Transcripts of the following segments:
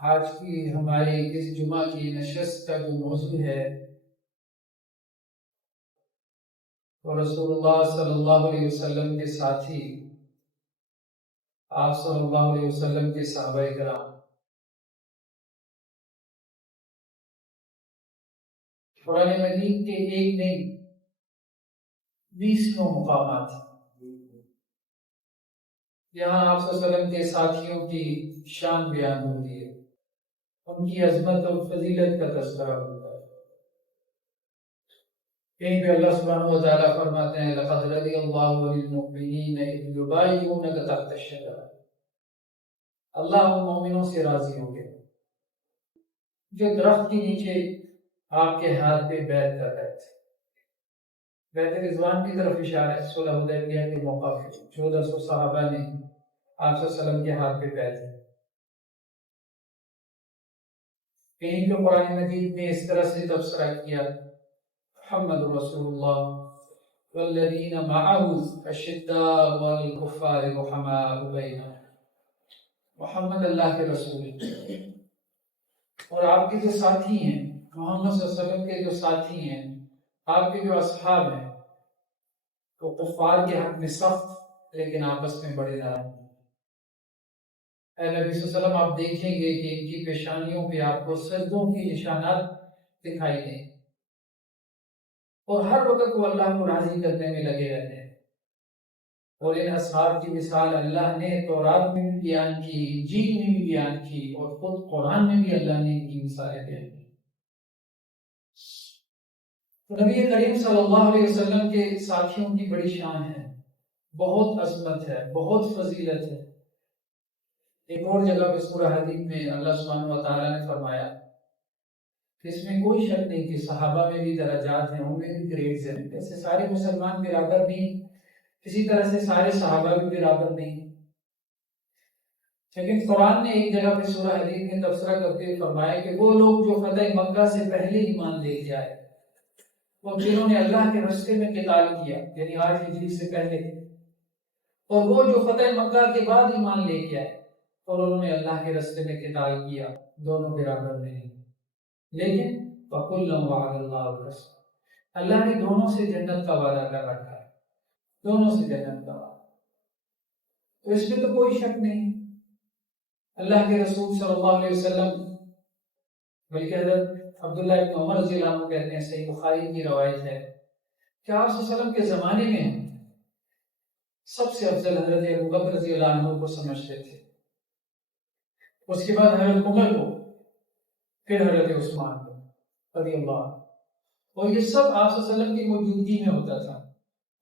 آج کی ہماری اس جمعہ کی نشست کا جو موضوع ہے وہ رسول اللہ صلی اللہ علیہ وسلم کے ساتھی آپ صلی اللہ علیہ وسلم کے صحابہ کرام۔ قرآن مجید کے ایک نہیں 20 مقامات یہاں آپ صلی اللہ علیہ وسلم کے ساتھیوں کی شان بیان ہوتی ہے، ان کی عظمت اور فضیلت کا تذکرہ ہوتا ہے۔ کہیں پہ اللہ سبحانہ و تعالیٰ فرماتے ہیں لَقَدْ رَضِيَ اللَّهُ عَنِ الْمُؤْمِنِينَ إِذْ يُبَايِعُونَكَ تَحْتَ الشَّجَرَةِ، اللہ ان مومنوں سے راضی ہو گئے جو درخت کے نیچے آپ کے ہاتھ پہ بیعت کر رہے تھے۔ بیعت رضوان کی طرف اشارہ ہے۔ صلح حدیبیہ کے موقع پہ 1400 صحابہ نے آپ صلی اللہ علیہ وسلم کے ہاتھ پہ بیعت کی۔ کہیں جو قرآن مجید نے اس طرح سے تبصرہ کیا محمد رسول اللہ والذین معه اشداء والکفار رحماء بینہم، محمد اللہ کے رسول اور آپ کے جو ساتھی ہیں، محمد صلی اللہ علیہ وسلم کے جو ساتھی ہیں، آپ کے جو اصحاب ہیں، تو کفار کے حق میں سخت لیکن آپس میں بڑے نرم۔ اے نبی صلی اللہ علیہ وسلم، آپ دیکھیں گے کہ ان کی پیشانیوں پہ آپ کو سجدوں کے نشانات دکھائی دیں اور ہر وقت وہ اللہ کو راضی کرنے میں لگے رہتے ہیں۔ اور ان اصحاب کی مثال اللہ نے تورات میں بھی بیان کی، انجیل میں بھی بیان کی، اور خود قرآن میں بھی اللہ نے ان کی مثالیں بیان کی۔ تو نبی کریم صلی اللہ علیہ وسلم کے ساتھیوں کی بڑی شان ہے، بہت عظمت ہے، بہت فضیلت ہے۔ ایک اور جگہ پہ سورہ حدید میں اللہ سبحانہ و تعالیٰ نے فرمایا کہ اس میں کوئی شک نہیں کہ صحابہ میں بھی درجات ہیں، ان میں بھی گریڈز ہیں۔ جیسے سارے مسلمان برابر نہیں، اسی طرح سے سارے صحابہ بھی برابر نہیں۔ لیکن قرآن نے ایک جگہ پہ سورہ حدید میں تبصرہ کرتے ہوئے فرمایا کہ وہ لوگ جو فتح مکہ سے پہلے ایمان لے کے آئے، وہ جنہوں نے اللہ کے راستے میں قتال کیا، یعنی آج ہجری سے پہلے، اور وہ جو فتح مکہ کے بعد ایمان لے کے آئے اور انہوں نے اللہ کے راستے میں قتال کیا، دونوں برابر نہیں۔ لیکن وَكُلًّا وَعَدَ اللَّهُ الْحُسْنَىٰ، اللہ نے دونوں سے جنت کا وعدہ کر رکھا ہے، دونوں سے جنت کا وعدہ، تو اس میں تو کوئی شک نہیں۔ اللہ کے رسول صلی اللہ علیہ وسلم، بلکہ حضرت عبداللہ ابن عمر رضی اللہ عنہ کہتے ہیں، صحیح بخاری کی روایت ہے کہ آپ صلی اللہ علیہ وسلم کے زمانے میں سب سے افضل حضرت ابوبکر رضی اللہ عنہ کو سمجھتے تھے، اس کے بعد حضرت عمر کو، پھر حضرت عثمان کو رضی اللہ عنہ، اور یہ سب آپ صلی اللہ علیہ وسلم کی موجودگی میں ہوتا تھا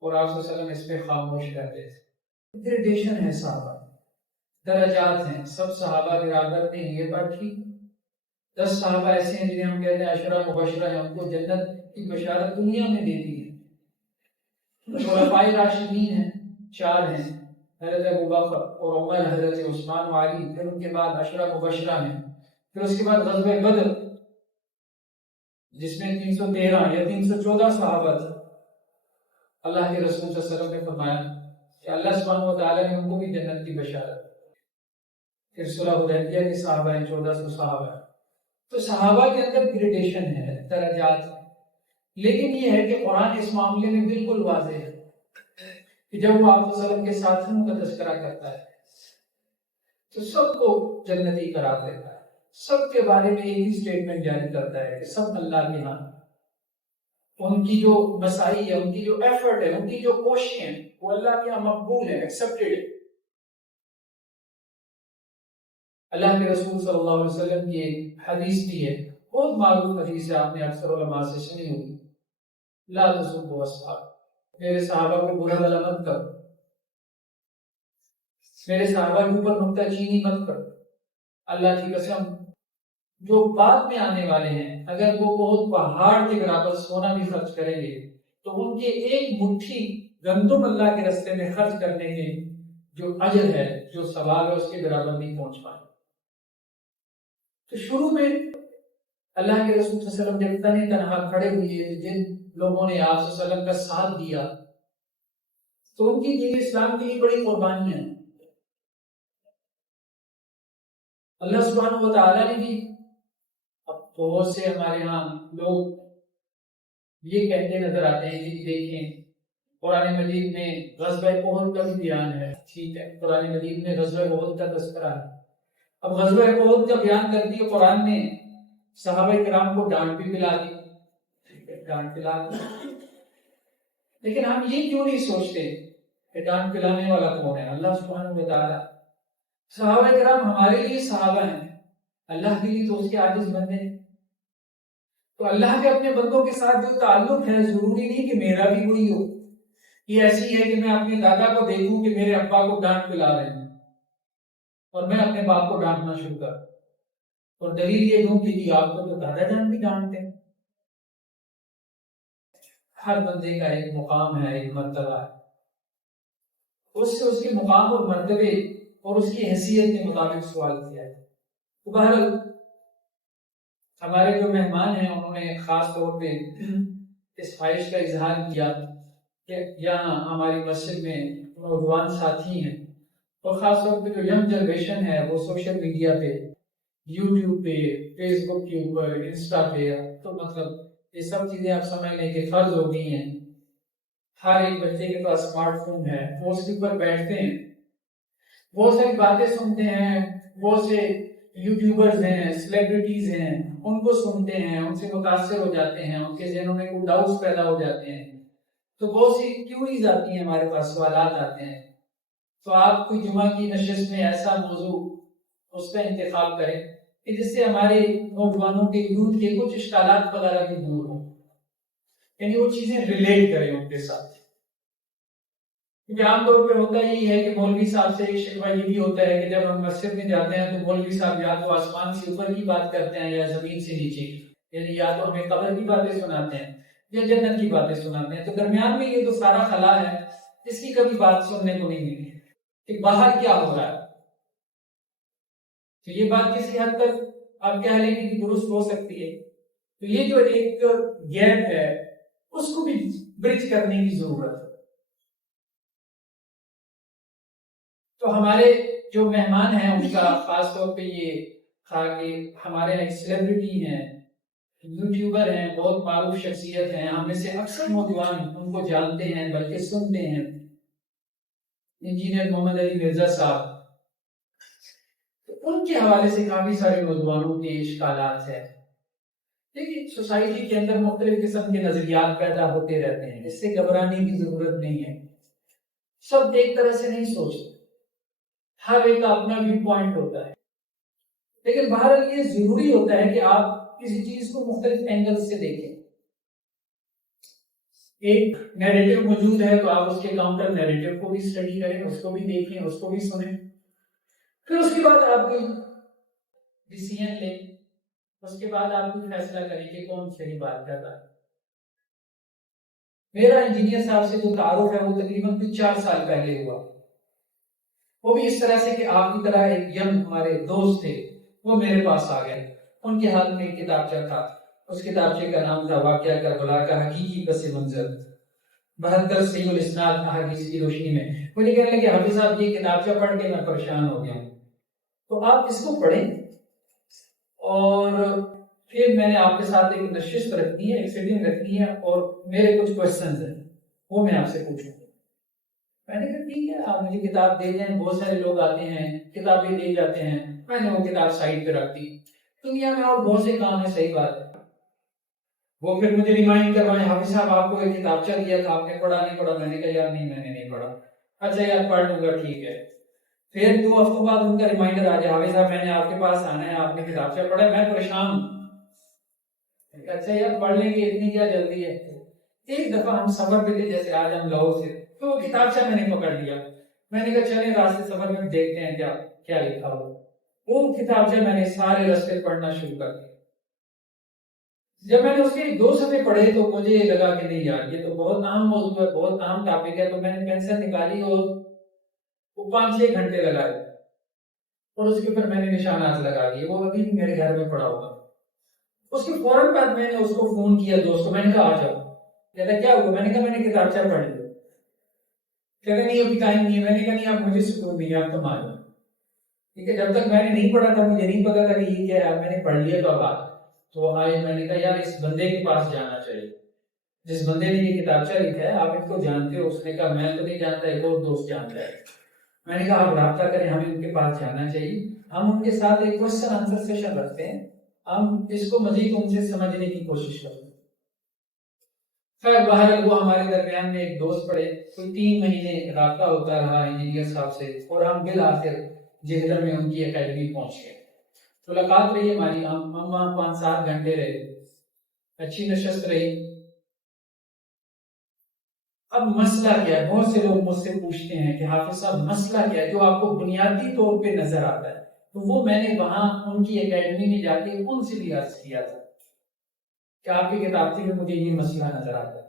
اور آپ صلی اللہ علیہ وسلم اس پہ خاموش رہتے تھے۔ گریڈیشن ہے صحابہ، درجات ہیں، سب صحابہ برابر نہیں، یہ بات ٹھیک۔ 10 صحابہ ایسے ہیں جنہیں ہم کہتے ہیں عشرہ مبشرہ ہیں، ان کو جنت کی بشارت دنیا میں دے دی ہے۔ خلفائے راشدین ہیں، 4 ہیں، حضرت ابوبکر اور عمر، حضرت عثمان و علی، پھر ان کے بعد عشرہ مبشرہ ہیں، پھر اس کے بعد غزوہ بدر جس میں 313 یا 314 صحابہ تھے۔ اللہ کے رسول صلی اللہ علیہ وسلم نے فرمایا کہ اللہ سبحانہ و تعالیٰ نے ان کو بھی جنت کی بشارت۔ پھر صلح حدیبیہ کے صحابہ ہیں، 1400 صحابہ ہیں۔ تو صحابہ کے اندر گریڈیشن ہے، درجات ہے، لیکن یہ ہے کہ قرآن اس معاملے میں بالکل واضح ہے کہ جب وہ آپ صلی اللہ علیہ وسلم کے ساتھیوں کا تذکرہ کرتا ہے تو سب کو جنتی قرار دیتا ہے، سب کے بارے میں ایک ہی سٹیٹمنٹ جاری کرتا ہے کہ سب اللہ کے ہاں، ان کی جو مساعی ہے، ان کی جو ایفرٹ ہے، ان کی جو کوششیں ہیں، وہ اللہ کے ہاں مقبول ہے، ایکسپٹڈ ہے۔ اللہ کے رسول صلی اللہ علیہ وسلم کی ایک حدیث بھی ہے، بہت معروف حدیث ہے، آپ نے اکثر علماء سے سنی ہوگی، لا تسبوا اصحابی، میرے صحابہ کو برا بھلا مت کرو، میرے صحابہ کے اوپر نکتہ چینی مت کرو۔ اللہ کی قسم، جو بعد میں آنے والے ہیں اگر وہ بہت پہاڑ کے برابر سونا بھی خرچ کریں گے تو ان کے ایک مٹھی گندم اللہ کے راستے میں خرچ کرنے کے جو اجر ہے، جو ثواب ہے، اس کے برابر نہیں پہنچ پائے۔ تو شروع میں اللہ کے رسول صلی اللہ علیہ وسلم جب تنے تنہا کھڑے ہوئے، جن لوگوں نے آپ صلی اللہ علیہ وسلم کا ساتھ دیا، تو ان کی دین اسلام کی بڑی قربانیاں ہیں۔ اللہ سبحانہ و تعالیٰ نے بھی اب بہت سے ہمارے ہاں لوگ یہ کہتے نظر آتے ہیں کہ دیکھیں قرآن مجید میں غزوہ احد کا بھی بیان ہے، ٹھیک ہے، قرآن مجید میں غزوہ احد کا تذکرہ ہے۔ اب غزوہ احد کا بیان کر دیا قرآن نے، صحابہ کرام کو ڈانٹ بھی پلا دی، ڈانٹ پلا دی، لیکن ہم یہ کیوں نہیں سوچتے کہ ڈانٹ پلانے والا کون ہے؟ اللہ سبحانہ و تعالیٰ۔ صحابہ کرام ہمارے لیے صحابہ ہیں، اللہ کے لیے تو اس کے عاجز بندے ہیں۔ تو اللہ کے اپنے بندوں کے ساتھ جو تعلق ہے، ضروری نہیں کہ میرا بھی وہی ہو۔ یہ ایسی ہے کہ میں اپنے دادا کو دیکھوں کہ میرے ابا کو ڈانٹ پلا رہے ہیں اور میں اپنے باپ کو ڈانٹنا شروع کروں، اور دلیل یہ دوں کہ آپ کو تو دادا جان بھی ڈانٹتے ہیں۔ ہر بندے کا ایک مقام ہے، ایک مرتبہ ہے، اس سے اس کے مقام اور مرتبے اور اس کی حیثیت کے مطابق سوال کیا ہے۔ تو بہرحال ہمارے جو مہمان ہیں انہوں نے خاص طور پہ اس خواہش کا اظہار کیا کہ یہاں ہماری مسجد میں نوجوان ساتھی ہیں، اور خاص طور پہ جو ینگ جنریشن ہے وہ سوشل میڈیا پہ، یوٹیوب پہ، فیس بک کے اوپر، انسٹا پہ، تو مطلب یہ سب چیزیں آپ سمجھ لیں کہ فرض ہو گئی ہیں۔ ہر ایک بچے کے پاس اسمارٹ فون ہے، وہ اس کے اوپر بیٹھتے ہیں، بہت ساری باتیں سنتے ہیں، بہت سے یوٹیوبرز ہیں، سیلیبریٹیز ہیں، ان کو سنتے ہیں، ان سے متاثر ہو جاتے ہیں، ان کے ذہنوں میں کوئی ڈاؤٹس پیدا ہو جاتے ہیں، تو بہت سی کیوریز آتی ہیں، ہمارے پاس سوالات آتے ہیں۔ تو آپ کوئی جمعہ کی نشست میں ایسا موضوع اس کا انتخاب کریں کہ جس سے ہمارے نوجوانوں کے یوتھ کے کچھ اشکالات وغیرہ بھی دور ہوں، یعنی وہ چیزیں ریلیٹ کریں ان کے ساتھ۔ کیونکہ عام طور پہ ہوتا یہی ہے کہ مولوی صاحب سے ایک شکوہ یہ بھی ہوتا ہے کہ جب ہم مسجد میں جاتے ہیں تو مولوی صاحب یا تو آسمان سے اوپر کی بات کرتے ہیں یا زمین سے نیچے کی، یعنی یا تو ہمیں قبر کی باتیں سناتے ہیں یا جنت کی باتیں سناتے ہیں، تو درمیان میں یہ تو سارا خلا ہے، اس کی کبھی بات سننے کو نہیں ملی کہ باہر کیا ہو رہا ہے۔ تو یہ بات کسی حد تک آپ کہہ لیں کہ درست ہو سکتی ہے۔ تو یہ جو ایک گیپ ہے اس کو بھی برج کرنے کی ضرورت ہے۔ تو ہمارے جو مہمان ہیں ان کا خاص طور پہ یہ تھا کہ ہمارے ایک سیلیبریٹی ہیں، یوٹیوبر ہیں، بہت معروف شخصیت ہیں، ہم میں سے اکثر نوجوان ان کو جانتے ہیں بلکہ سنتے ہیں، انجینئر محمد علی مرزا صاحب۔ ان کے حوالے سے کافی سارے نوجوانوں کے اشکالات ہیں۔ لیکن سوسائٹی کے اندر مختلف قسم کے نظریات پیدا ہوتے رہتے ہیں، اس سے گھبرانے کی ضرورت نہیں ہے۔ سب ایک طرح سے نہیں سوچتے، ہر ایک کا اپنا ویو پوائنٹ ہوتا ہے، لیکن بہرحال یہ ضروری ہوتا ہے کہ آپ کسی چیز کو مختلف اینگل سے دیکھیں۔ ایک نیریٹو موجود ہے تو آپ اس کے کاؤنٹر نیریٹو کو بھی اسٹڈی کریں، اس کو بھی دیکھیں، اس کو بھی سنیں، پھر اس کے بعد آپ کوئی ڈیسیژن لیں، اس کے بعد آپ کوئی فیصلہ کریں کہ کون صحیح بات کر رہا ہے۔ میرا انجینئر صاحب سے جو تعارف ہے وہ تقریباً 4 سال پہلے ہوا، وہ بھی اس طرح سے کہ آپ کی طرح ایک ینگ ہمارے دوست تھے، وہ میرے پاس آ گئے، ان کے ہاتھ میں ایک کتابچہ تھا، اس کتابچے کا نام تھا واقعہ کربلا کا حقیقی پس منظر، 72 صحیح الاسناد احادیث کی روشنی میں۔ مجھے کہنے لگے حافظ صاحب یہ کتابچہ پڑھ کے میں پریشان ہو گیا ہوں، تو آپ اس کو پڑھیں، اور پھر میں نے آپ کے ساتھ ایک نشست رکھنی ہے، ایک سیٹنگ رکھنی ہے، اور میرے کچھ کوشچنز ہیں وہ میں آپ سے پوچھوں گا۔ میں نے کہا ٹھیک ہے، آپ مجھے کتاب دے دیں، بہت سارے لوگ آتے ہیں کتابیں لے جاتے ہیں، میں نے وہ کتاب سائڈ پہ رکھ دی، دنیا میں اور بہت سے کام ہے، صحیح بات ہے۔ وہ پھر مجھے ریمائنڈ کروائے حافظ صاحب آپ کو ایک کتابچہ دیا تھا، آپ نے پڑھا نہیں پڑھا؟ میں نے کہا یار نہیں، میں نے نہیں پڑھا۔ اچھا یار پڑھ لوں گا، ٹھیک ہے۔ پھر 2 ہفتوں بعد ان کا ریمائنڈر آ جائے حافظ صاحب میں نے آپ کے پاس آنا ہے، آپ نے کتابچہ پڑھا ہے، میں پریشان ہوں۔ اچھا یار پڑھ لیں گے، اتنی کیا جلدی ہے۔ ایک دفعہ ہم سفر پہ تھے، جیسے آج ہم لاہور سے، تو وہ کتابچہ میں نے پکڑ لیا، میں نے کہا چلیں راستے سفر میں دیکھتے ہیں کیا کیا لکھا ہو۔ وہ کتابچہ میں نے سارے راستے پڑھنا شروع کر دیا۔ جب میں نے اس کے 2 صفحے پڑھے تو مجھے لگا کہ نہیں یار یہ تو بہت اہم موضوع ہے، بہت اہم ٹاپک ہے، تو میں نے پینسل نکالی اور وہ 5-6 گھنٹے لگائے، اور اس کے اوپر میں نے نشانات لگا دیے، وہ ابھی بھی میرے گھر میں پڑا ہوگا۔ اس کے فوراً بعد میں نے اس کو فون کیا دوست کو، میں نے کہا آ جاؤ۔ کہتا کیا ہوا؟ میں نے کہا میں نے کتابچہ پڑھ لیا۔ کہتا نہیں ابھی ٹائم نہیں ہے۔ میں نے کہا نہیں آپ مجھے سکون نہیں ہے، آپ تم آ جاؤ۔ ٹھیک ہے، جب تک میں نے نہیں پڑھا تھا مجھے نہیں پتا تھا کہ یہ کیا ہے. اب میں نے پڑھ لیا تو اب تو آج میں نے کہا یار اس بندے کے پاس جانا چاہیے جس بندے نے یہ کتابچہ لکھا ہے. آپ ان کو جانتے ہو؟ اس نے کہا میں تو نہیں جانتا، ایک اور دوست جانتا ہے. میں نے کہا آپ رابطہ کریں، ہمیں ان کے پاس جانا چاہیے. ہم ان کے ساتھ ایک کوشچن آنسر سیشن رکھتے ہیں، ہم اس کو مزید ان سے سمجھنے کی کوشش کرتے ہیں. خیر بہرحال وہ ہمارے درمیان میں ایک دوست پڑے، کوئی 3 مہینے رابطہ ہوتا رہا انجینئر صاحب سے، اور ہم بالآخر جہلم میں ان کی اکیڈمی پہنچ گئے. ملاقات رہی ہماری، ہم وہاں 5-7 گھنٹے رہے، اچھی نشست رہی. اب مسئلہ کیا ہے؟ بہت سے لوگ مجھ سے پوچھتے ہیں کہ حافظ صاحب مسئلہ کیا ہے جو آپ کو بنیادی طور پہ نظر آتا ہے؟ تو وہ میں نے وہاں ان کی اکیڈمی میں جا کے ان سے بھی عرض کیا تھا کہ آپ کی کتابچے میں مجھے یہ مسئلہ نظر آتا ہے،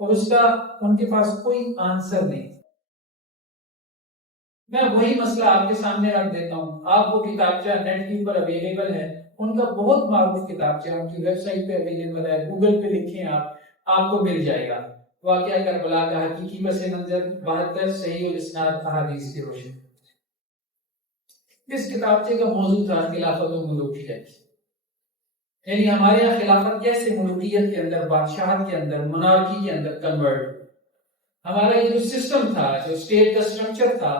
اور اس کا ان کے پاس کوئی آنسر نہیں. میں وہی مسئلہ آپ کے سامنے رکھ دیتا ہوں. آپ کو کتابچہ نیٹ کے اوپر اویلیبل ہے، ان کا بہت معروف کتابچہ ان کی ویب سائٹ پہ اویلیبل ہے، گوگل پہ لکھیں آپ کو مل جائے گا. واقعہ کربلا کا حقیقی پس منظر 72 صحیح الاسناد احادیث کی روشنی. اس کتابچے کا موضوع تھا خلافت و ملوکیت، یعنی ہمارے یہاں خلافت کیسے ملوکیت کے اندر، بادشاہت کے اندر، منارکی کے اندر کنورٹ. ہمارا یہ جو سسٹم تھا، جو اسٹیٹ کا اسٹرکچر تھا،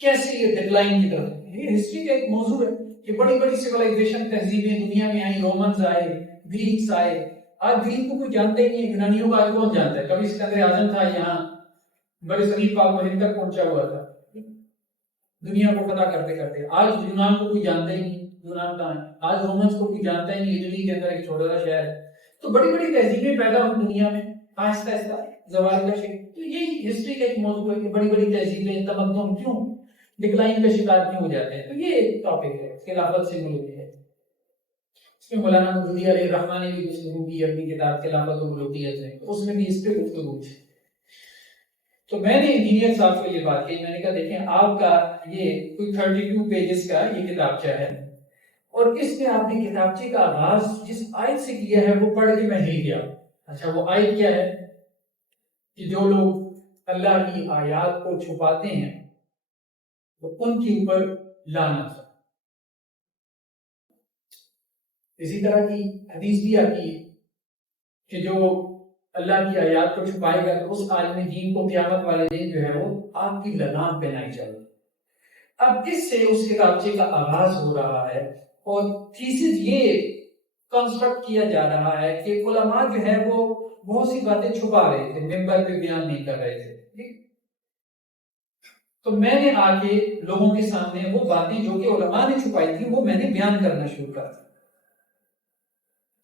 کیسے یہ ڈکلائن کی طرف. یہ ہسٹری کا ایک موضوع ہے کہ بڑی بڑی سیولائزیشن تہذیبیں دنیا میں آئیں، رومنز آئے، گریکس آئے. آج گریک کو کوئی جانتا ہی نہیں ہے، یونانیوں کو آج کون جانتا ہے؟ کبھی اسکندر اعظم تھا یہاں، بڑے صغیر پاک و ہند تک پہنچا ہوا تھا دنیا کو پتہ کرتے کرتے. آج یونان کو کوئی جانتا ہی نہیں، یونان کہاں ہے؟ آج رومنز کو کوئی جانتا ہی نہیں، اٹلی کے اندر ایک چھوٹا سا شہر ہے. تو بڑی بڑی تہذیبیں پیدا ہوئی دنیا میں آہستہ آہستہ زوال کا شکار. تو یہی ہسٹری کا ایک موضوع ہے کہ بڑی بڑی تہذیبیں، تمدن کیوں ڈکلائن کا شکار کیوں ہو جاتے ہیں. تو یہ ایک ٹاپک ہے خلافت سے ملوکیت. اس میں مولانا مودودی علیہ الرحمٰن نے بھی گفتگو کی اپنی کتاب خلافت و ملوکیت میں، اس میں بھی اس پہ گفتگو کی. تو میں نے انجینئر صاحب کو یہ بات کی، میں نے کہا دیکھیں آپ کا یہ کوئی 32 پیجز کا یہ کتابچہ ہے، اور اس میں آپ نے کتابچے کا آغاز جس آیت سے کیا ہے وہ پڑھ کے میں ہل گیا. اچھا وہ آیت کیا ہے؟ کہ جو لوگ اللہ کی آیات کو چھپاتے ہیں تو ان کے اوپر لعنت. اسی طرح کی حدیث بھی آتی ہے کہ جو اللہ کی آیات کو چھپائے گا تو اس عالم دین کو قیامت والے دن جو ہے وہ آگ کی لگام پہنائی جائے گی. اب اس سے اس کتابچے کا آغاز ہو رہا ہے، اور تھیسس یہ کنسٹرکٹ کیا جا رہا ہے کہ علماء جو ہے وہ بہت سی باتیں چھپا رہے تھے، ممبر پہ بیان نہیں کر رہے تھے. تو میں نے آ کے لوگوں کے سامنے وہ باتیں جو کہ علماء نے چھپائی تھی وہ میں نے بیان کرنا شروع کر دیا.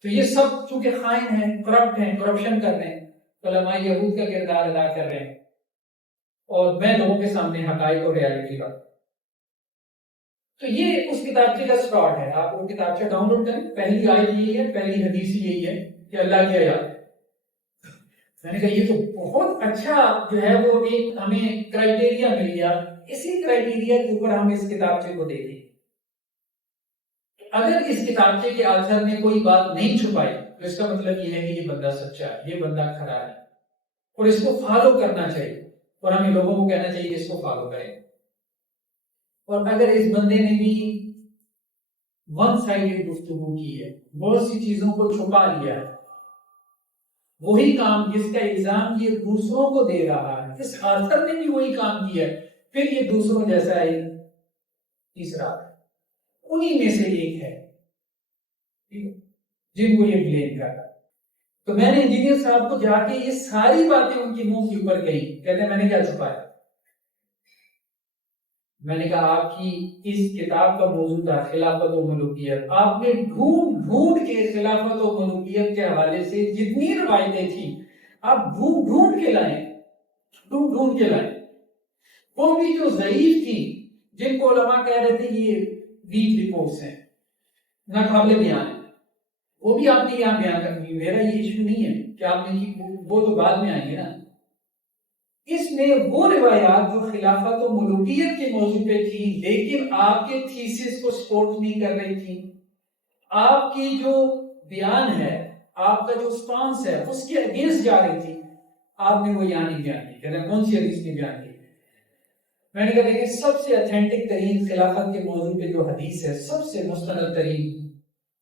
تو یہ سب چونکہ خائن ہیں، کرپٹ ہیں، کرپشن کر رہے ہیں، علماء یہود کا کردار ادا کر رہے ہیں، اور میں لوگوں کے سامنے حقائق اور ریالٹی کا. تو یہ اس کتابچے کا سٹارٹ ہے. آپ وہ کتابچہ ڈاؤن لوڈ کریں، پہلی آیت یہی ہے، پہلی حدیث یہی ہے کہ اللہ کی آیات. میں نے کہا یہ تو بہت اچھا جو ہے وہ ایک ہمیں کرائٹیریا مل گیا. اسی کرائٹیریا کے اوپر ہم اس کتابچے کو دیکھیں. اگر اس کتابچے کے آثر میں کوئی بات نہیں چھپائی تو اس کا مطلب یہ ہے کہ یہ بندہ سچا ہے، یہ بندہ کھرا ہے، اور اس کو فالو کرنا چاہیے، اور ہمیں لوگوں کو کہنا چاہیے اس کو فالو کریں. اور اگر اس بندے نے بھی ون سائیڈڈ گفتگو کی ہے، بہت سی چیزوں کو چھپا لیا ہے، وہی کام جس کا الزام یہ دوسروں کو دے رہا ہے، اس آثر نے بھی وہی کام کیا ہے، پھر یہ دوسروں جیسا ہے تیسرا انہی میں سے ایک ہے جن کو یہ بلیم کر رہا ہے. تو میں نے انجینئر صاحب کو جا کے یہ ساری باتیں ان کے منہ کے اوپر کہی. کہتے ہیں میں نے کیا چھپایا؟ میں نے کہا آپ کی اس کتاب کا موضوع تھا خلافت و ملوکیت. آپ نے ڈھونڈ ڈھونڈ کے خلافت و ملوکیت کے حوالے سے جتنی روایتیں تھیں آپ ڈھونڈ ڈھونڈ کے لائیں، ڈھونڈ ڈھونڈ کے لائیں. وہ بھی جو ضعیف تھی، جن کو علماء کہہ رہے تھے یہ ویک رپورٹس ہیں، ناقابل بیان ہیں، وہ بھی آپ نے یہاں بیان کرنی. میرا یہ ایشو نہیں ہے کہ آپ نے وہ تو بعد میں آئیں گے نا. اس میں وہ روایات جو خلافت و ملوکیت کے موضوع پہ تھی لیکن آپ کے تھیسس کو سپورٹ نہیں کر رہی تھی، آپ کی جو بیان ہے، آپ کا جو سٹانس ہے اس کے اگینسٹ جا رہی تھی، آپ نے وہ یہاں نہیں بیان کی. کہتے ہیں کون سی حدیث نہیں بیان کی؟ میں نے کہا دیکھیں سب سے اتھینٹک ترین خلافت کے موضوع پہ جو حدیث ہے، سب سے مستند ترین،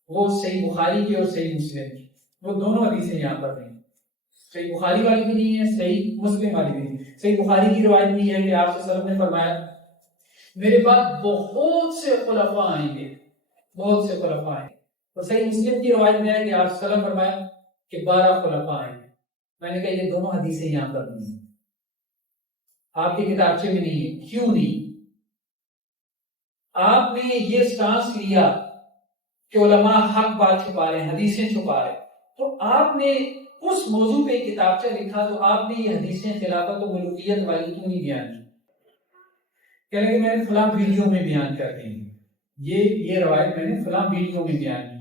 وہ صحیح بخاری کی اور صحیح مسلم کی. وہ دونوں حدیثیں یہاں پر نہیں، صحیح بخاری والی بھی نہیں ہے، صحیح مسلم والی بھی نہیں. صحیح بخاری کی روایت نہیں ہے کہ آپ صلی اللہ علیہ وسلم نے فرمایا میرے بعد بہت سے خلفاء آئیں گے، بہت سے خلفاء آئیں گے. اور صحیح مسلم کی روایت میں ہے کہ آپ صلی اللہ علیہ وسلم نے فرمایا کہ 12 خلفاء آئیں گے. میں نے کہا یہ دونوں حدیثیں یہاں پر نہیں ہیں، آپ کی کتابچے میں نہیں ہے. کیوں نہیں؟ آپ نے یہ سٹانس لیا کہ علماء حق بات چھپا رہے ہیں، حدیثیں چھپا رہے ہیں، تو آپ نے اس موضوع پہ کتابچہ لکھا، تو آپ نے یہ حدیثیں خلافت و ملوکیت والی کیوں نہیں بیان کی؟ کہنے کہ میں نے فلاں ویڈیو میں بیان کر دی، یہ روایت میں نے فلاں ویڈیو میں بیان کی.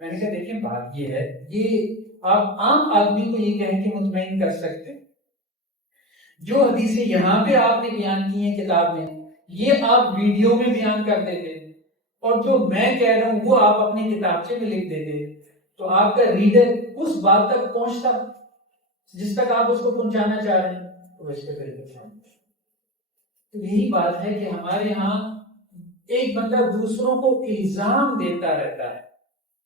میں نے کہا دیکھیں بات یہ ہے، یہ آپ عام آدمی کو یہ کہہ کے مطمئن کر سکتے جو حدیثیں یہاں پہ آپ نے بیان کی ہیں کتاب میں، یہ آپ ویڈیو میں بیان کر دیتے، اور جو میں کہہ رہا ہوں وہ آپ اپنے کتابچے میں لکھ دیتے، تو آپ کا ریڈر اس بات تک پہنچتا جس تک آپ اس کو پہنچانا چاہ رہے ہیں. تو اس کے تو یہی بات ہے کہ ہمارے ہاں ایک بندہ دوسروں کو الزام دیتا رہتا ہے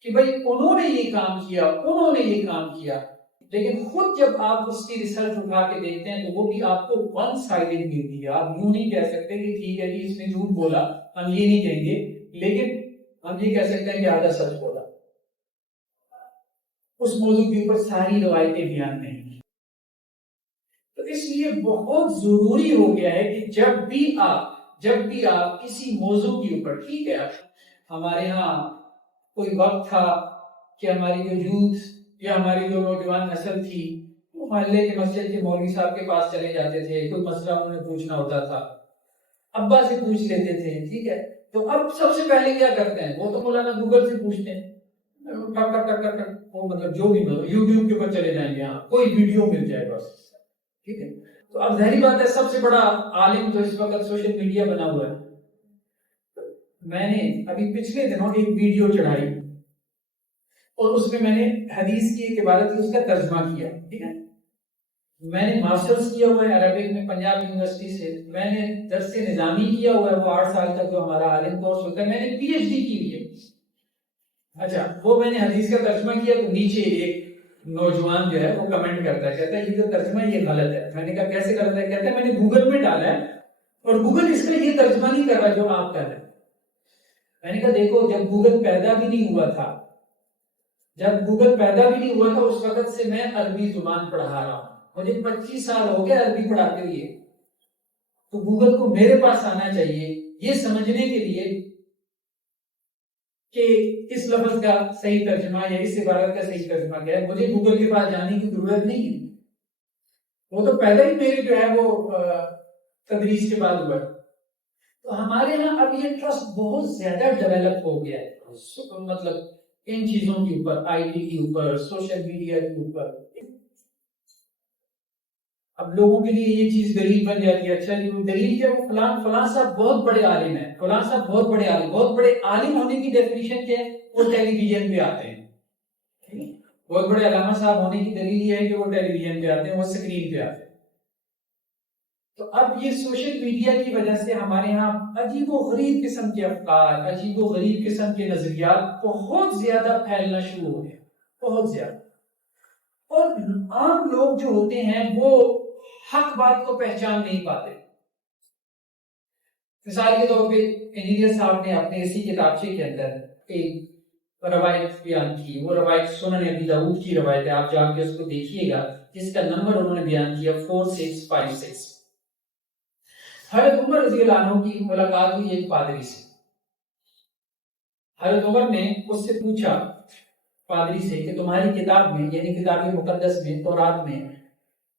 کہ بھئی انہوں نے یہ کام کیا، انہوں نے یہ کام کیا، لیکن خود جب آپ اس کی ریسرچ اٹھا کے دیکھتے ہیں تو وہ بھی آپ کو ون سائیڈڈ ملتی ہے. آپ یوں نہیں کہہ سکتے کہ ٹھیک ہے جی اس نے جھوٹ بولا، ہم یہ نہیں کہیں گے، لیکن ہم یہ کہہ سکتے ہیں کہ آدھا سچ بولا. اس موضوع کے اوپر ساری روایتیں بیان نہیں. تو اس لیے بہت ضروری ہو گیا ہے کہ جب بھی آپ کسی موضوع کے اوپر، ٹھیک ہے ہمارے ہاں کوئی وقت تھا کہ ہماری جو یوتھ یا ہماری جو نوجوان نسل تھی وہ محلے کے مسجد کے مولوی صاحب کے پاس چلے جاتے تھے، کوئی مسئلہ انہیں پوچھنا ہوتا تھا، ابا سے پوچھ لیتے تھے، ٹھیک ہے. تو اب سب سے پہلے کیا کرتے ہیں، وہ تو مولانا گوگل سے پوچھتے ہیں، وہ مطلب جو بھی یوٹیوب کے اوپر چلے جائیں گے، ہاں کوئی ویڈیو مل جائے بس، ٹھیک ہے. تو اب ظاہری بات ہے سب سے بڑا عالم تو اس وقت سوشل میڈیا بنا ہوا ہے. میں نے ابھی پچھلے دنوں ایک ویڈیو چڑھائی اور اس میں نے حدیث کی ایک عبارت کی، اس کا ترجمہ کیا، ٹھیک ہے. میں نے ماسٹرز کیا ہوا ہے عربک میں پنجاب یونیورسٹی سے، میں نے درس نظامی کیا ہوا ہے، وہ 8 سال کا جو ہمارا عالم کورس ہوتا ہے، میں نے پی ایچ ڈی کی ہوئی ہے. اچھا وہ میں نے حدیث کا ترجمہ کیا تو نیچے ایک نوجوان جو ہے وہ کمنٹ کرتا ہے، کہتا ہے یہ جو ترجمہ یہ غلط ہے. میں نے کہا کیسے غلط ہے؟ کہتا ہے میں نے گوگل میں ڈالا ہے اور گوگل اس کا یہ ترجمہ نہیں کر رہا جو آپ کر رہے ہیں. میں نے کہا دیکھو جب گوگل پیدا بھی نہیں ہوا تھا، اس وقت سے میں عربی زبان پڑھا رہا ہوں، مجھے 25 سال ہو گئے عربی پڑھاتے ہوئے. تو گوگل کو میرے پاس آنا چاہیے یہ سمجھنے کے لیے کہ اس لفظ کا صحیح ترجمہ یا اس عبارت کا صحیح ترجمہ کیا ہے. مجھے گوگل کے پاس جانے کی ضرورت نہیں ہے، وہ تو پیدا ہی میرے جو ہے وہ تدریس کے بعد ہوا. تو ہمارے ہاں اب یہ ٹرسٹ بہت زیادہ ڈیولپ ہو گیا ہے، مطلب ان چیزوں کے اوپر، آئی ٹی کے اوپر، سوشل میڈیا کے اوپر. اب لوگوں کے لیے یہ چیز دلیل بن جاتی ہے، اچھا جی وہ دلیل کیا، وہ فلاں صاحب بہت بڑے عالم ہیں، فلاں صاحب بہت بڑے عالم ہونے کی ڈیفینیشن کیا ہے، وہ ٹیلی ویژن پہ آتے ہیں. بہت بڑے علامہ صاحب ہونے کی دلیل یہ ہے کہ وہ ٹیلی ویژن پہ آتے ہیں، وہ اسکرین پہ آتے ہیں. تو اب یہ سوشل میڈیا کی وجہ سے ہمارے ہاں عجیب و غریب قسم کے افکار، عجیب و غریب قسم کے نظریات بہت زیادہ پھیلنا شروع ہو گئے، بہت زیادہ. اور عام لوگ جو ہوتے ہیں وہ حق بات کو پہچان نہیں پاتے. مثال کے طور پہ انجینئر صاحب نے اپنے اسی کتابچے کے اندر ایک روایت بیان کی، وہ روایت سنن ابی داؤد کی روایت ہے، آپ جا کے اس کو دیکھیے گا، جس کا نمبر انہوں نے بیان کیا 4656. حضرت عمر رضی اللہ عنہ کی ملاقات ہوئی ایک پادری سے. حضرت عمر نے اس سے پوچھا پادری سے کہ تمہاری کتاب میں یعنی کتاب مقدس میں تورات میں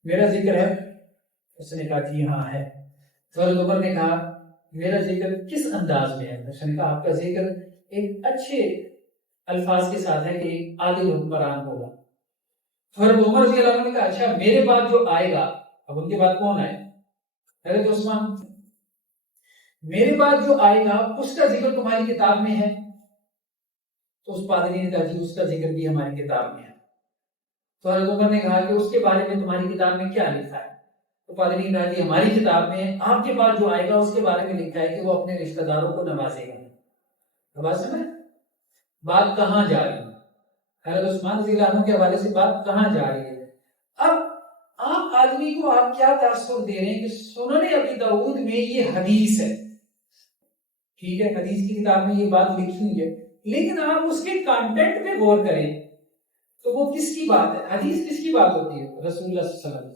میرا ذکر ہے؟ اس نے کہا جی ہاں ہے. تو حضرت عمر نے کہا میرا ذکر کس انداز میں ہے؟ اس نے کہا آپ کا ذکر ایک اچھے الفاظ کے ساتھ ہے کہ ایک عادل حکمران ہوگا. تو حضرت عمر رضی اللہ عنہ نے کہا اچھا میرے بعد جو آئے گا، اب ان کے بعد کون آئے؟ حضرت عثمان. میرے بعد جو آئے گا اس کا ذکر تمہاری کتاب میں ہے؟ تو اس پادری نے کہا جی اس کا ذکر بھی ہماری کتاب میں ہے. تو حضرت عمر نے کہا کہ اس کے بارے میں تمہاری کتاب میں کیا لکھا ہے؟ تو پادری نے کہا کہ ہماری کتاب میں آپ کے بعد جو آئے گا اس کے بارے میں لکھا ہے کہ وہ اپنے رشتہ داروں کو نوازے گا. بات سمجھ بات کہاں جا رہی ہے؟ حضرت عثمان رضی اللہ عنہ کے حوالے سے بات کہاں جا رہی ہے؟ اب عام آدمی کو آپ کیا تاثر دے رہے ہیں کہ سنن ابی داؤد میں یہ حدیث ہے، ٹھیک ہے، حدیث کی کتاب میں یہ بات لکھی ہوئی ہے، لیکن آپ اس کے کانٹینٹ پہ غور کریں تو وہ کس کی بات ہے؟ حدیث کس کی بات ہوتی ہے؟ رسول اللہ صلی اللہ علیہ وسلم.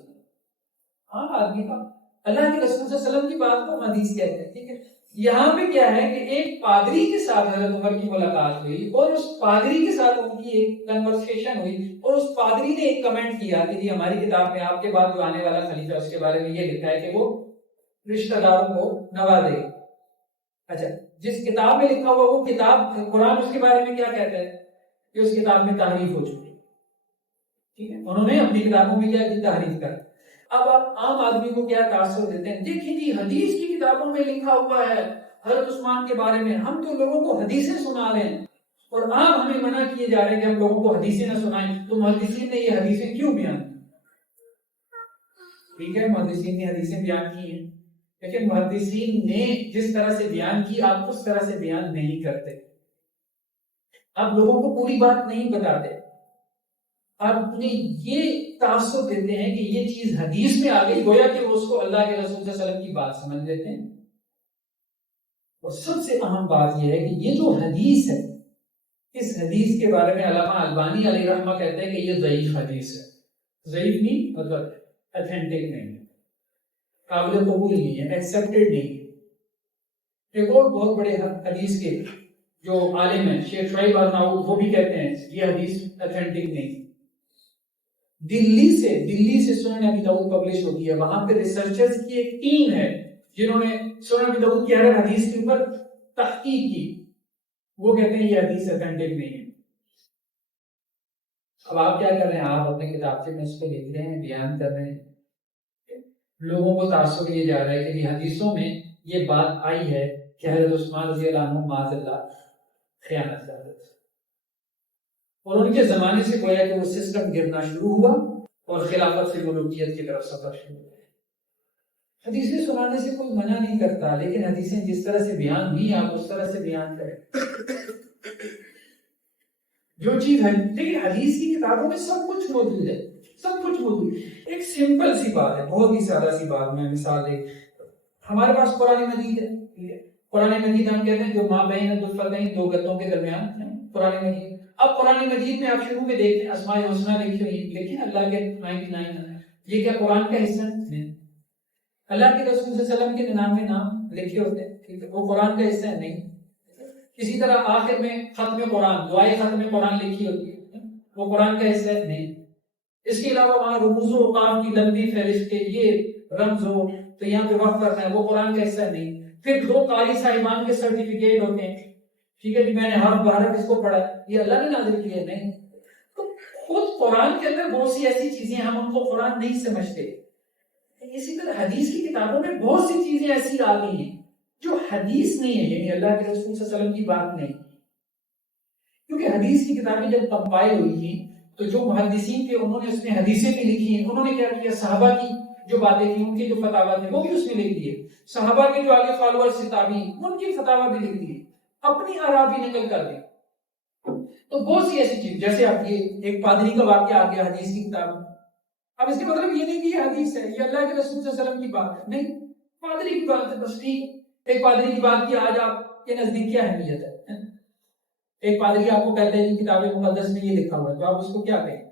عام آدمی کا اللہ کے رسول صلی اللہ علیہ وسلم کی بات کو حدیث کہتے ہیں. ٹھیک ہے، یہاں پہ کیا ہے کہ ایک پادری کے ساتھ حضرت عمر کی ملاقات ہوئی اور اس پادری کے ساتھ ان کی ایک کنورسیشن ہوئی اور اس پادری نے ایک کمنٹ کیا کہ جی ہماری کتاب میں آپ کے بعد جو آنے والا خلیفہ اس کے بارے میں یہ لکھا ہے کہ وہ رشتہ داروں کو نوازے گا. اچھا، جس کتاب میں لکھا ہوا وہ کتاب قرآن اس کے بارے میں کیا کہتا ہے کہ اس کتاب میں تحریف ہو چکی ہے. ٹھیک ہے، انہوں نے اپنی کتابوں میں کیا کی تحریف کر. اب آپ عام آدمی کو کیا تاثر دیتے ہیں؟ دیکھیں جی حدیث کی کتابوں میں لکھا ہوا ہے حضرت عثمان کے بارے میں، ہم تو لوگوں کو حدیثیں سنا رہے ہیں اور آپ ہمیں منع کیے جا رہے ہیں کہ ہم لوگوں کو حدیثیں نہ سنائیں. تو محدثین نے یہ حدیثیں کیوں بیان کی؟ ٹھیک ہے، محدثین نے حدیثیں بیان کی ہیں، لیکن محدثین نے جس طرح سے بیان کی آپ اس طرح سے بیان نہیں کرتے. آپ لوگوں کو پوری بات نہیں بتاتے، آپ یہ تاثر دیتے ہیں کہ یہ چیز حدیث میں آ گئی، گویا کہ وہ اس کو اللہ کے رسول صلی اللہ علیہ وسلم کی بات سمجھ لیتے ہیں. اور سب سے اہم بات یہ ہے کہ یہ جو حدیث ہے، اس حدیث کے بارے میں علامہ البانی علیہ رحمہ کہتے ہیں کہ یہ ضعیف حدیث ہے. ضعیف نہیں مطلب ایتھینٹک نہیں ہے، قابل قبول نہیں ہے، ایکسیپٹڈ نہیں ہے. ایک اور بہت بڑے حدیث کے جو عالم ہیں شیخ شعیب ارناؤط، وہ بھی کہتے ہیں یہ حدیث ایتھینٹک نہیں. دلی سے سنن ابی داؤد پبلش ہوتی ہے، وہاں پہ ریسرچرز کی ایک ٹیم ہے جنہوں نے سنن ابی داؤد کی ہر حدیث کے اوپر تحقیق کی. وہ کہتے ہیں یہ حدیث ایتھینٹک نہیں ہے. اب آپ کیا کر رہے ہیں؟ آپ اپنے کتابچے میں اس کو لکھ رہے ہیں، بیان کر رہے ہیں، لوگوں کو تاثر یہ جا رہا ہے کہ حدیثوں میں یہ بات آئی ہے کہ حضرت عثمان رضی اللہ عنہ معاذ اللہ خیانت کرتے تھے، اور ان کے زمانے سے گویا کہ وہ سسٹم گرنا شروع ہوا اور خلافت سے ملوکیت کی طرف سفر شروع ہوا. حدیثیں سنانے سے کوئی منع نہیں کرتا، لیکن حدیثیں جس طرح سے بیان ہوئی آپ اس طرح سے بیان کریں. جو چیز ہے، لیکن حدیث کی کتابوں میں سب کچھ موجود ہے، سب کچھ موجود ہے. ایک سمپل سی بات ہے، بہت ہی سادہ سی بات، میں مثال دے، ہمارے پاس قرآن مجید ہے. قرآن مجید ہم کہتے ہیں جو ماں بہن دفعتین دو گتوں کے درمیان قرآن مجید. اب قرآن مجید میں آپ شروع میں دیکھتے ہیں اسماء الحسنہ لکھی ہوئی، لیکن اللہ کے 99 یہ کیا قرآن کا حصہ نہیں؟ اللہ کے رسول صلی اللہ علیہ وسلم کے 99 نام لکھے ہوتے ہیں، ٹھیک ہے، وہ قرآن کا حصہ نہیں. اسی طرح آخر میں ختم قرآن، دعائے ختم قرآن لکھی ہوتی ہے، وہ قرآن کا حصہ نہیں. اس کے علاوہ وہاں رموز و اوقاف کی لمبی فہرست کے یہ رمز ہو تو یہاں پہ وقف کرنا ہے، وہ قرآن کا حصہ نہیں. پھر 2 قاری صاحبان کے سرٹیفکیٹ ہوتے ہیں، ٹھیک ہے جی میں نے حرف بحرف اس کو پڑھا، یہ اللہ نے نازل کیے نہیں. تو خود قرآن کے اندر بہت سی ایسی چیزیں ہم ان کو قرآن نہیں سمجھتے. اسی طرح حدیث کی کتابوں میں بہت سی چیزیں ایسی آ گئی ہیں جو حدیث نہیں ہے، یعنی اللہ کے رسول صلی اللہ علیہ وسلم کی بات نہیں. کیونکہ حدیث کی کتابیں جب کمپائل ہوئی تھیں تو جو محدثین تھے انہوں نے اس میں حدیثیں بھی لکھی ہیں. انہوں نے کیا کیا؟ صحابہ کی جو باتیں تھیں، ان کے جو فتاوی تھے وہ بھی اس میں لکھ دیے. صحابہ کے جو آگے فالوورز سے تابعین، ان کی فتاوی بھی لکھ دیے، اپنی آراء بھی نقل کر دی. تو بہت سی ایسی چیز، جیسے آپ یہ ایک پادری کا واقعہ آ گیا حدیث کی کتاب میں. اب اس کے مطلب یہ نہیں کہ یہ حدیث ہے، یہ اللہ کے رسول صلی اللہ علیہ وسلم کی بات ہے، نہیں، پادری کی بات ہے بس. ٹھیک، ایک پادری کی بات کی آج آپ کے نزدیک کیا اہمیت ہے؟ ایک پادری آپ کو کہتے ہیں کہ کتاب مقدس میں یہ لکھا ہوا ہے، تو آپ اس کو کیا کہیں؟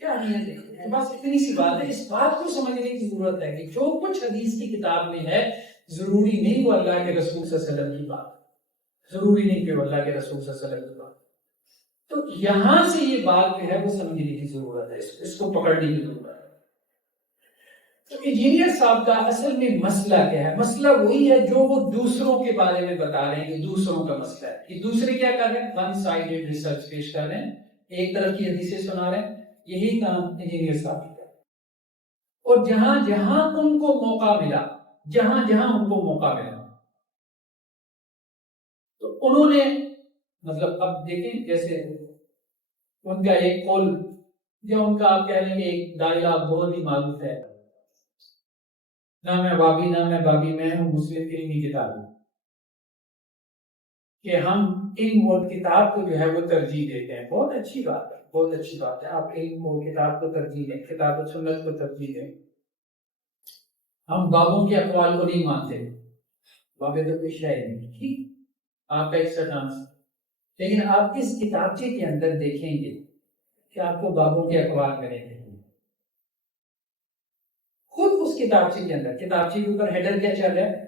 کیا اہمیت ہے؟ بس اتنی سی بات ہے. اس بات کو سمجھنے کی ضرورت ہے کہ جو کچھ حدیث کی کتاب میں ہے ضروری نہیں وہ اللہ کے رسول صلی اللہ علیہ وسلم کی بات، ضروری نہیں کہ وہ اللہ کے رسول صلی اللہ علیہ وسلم کی بات. تو یہاں سے یہ بات جو ہے وہ سمجھنے کی ضرورت ہے، اس کو پکڑنے کی ضرورت ہے. تو انجینئر صاحب کا اصل میں مسئلہ کیا ہے؟ مسئلہ وہی ہے جو وہ دوسروں کے بارے میں بتا رہے ہیں کہ دوسروں کا مسئلہ ہے. کہ دوسرے کیا کر رہے ہیں؟ ون سائیڈڈ ریسرچ پیش کر رہے ہیں، ایک طرف کی حدیثیں سنا رہے ہیں. یہی کام انجینئر صاحب کا. اور جہاں جہاں ان کو موقع ملا، جہاں جہاں ان کو موقع ملا تو انہوں نے مطلب، اب دیکھیں جیسے ان کا ایک قول یا ان کا آپ کہہ لیں کہ ایک دائرہ بہت ہی معروف ہے، نہ میں بابی نہ میں بابی، میں ہوں مسلم علمی کتابی، کہ ہم علم اور کتاب کو جو ہے وہ ترجیح دیتے ہیں. بہت اچھی بات ہے، بہت اچھی بات ہے. آپ علم اور کتاب کو ترجیح دیں، کتاب و سنت کو ترجیح دیں. ہم بابوں کے اقوال کو نہیں مانتے، بابے تو کوئی شے نہیں، ٹھیک آپ کا ایک سٹانس. لیکن آپ اس کتابچے کے اندر دیکھیں گے کہ آپ کو بابوں کے اقوال ملیں گے. خود اس کتابچے کے اندر، کتابچے کے اوپر ہیڈر کیا چل رہا ہے؟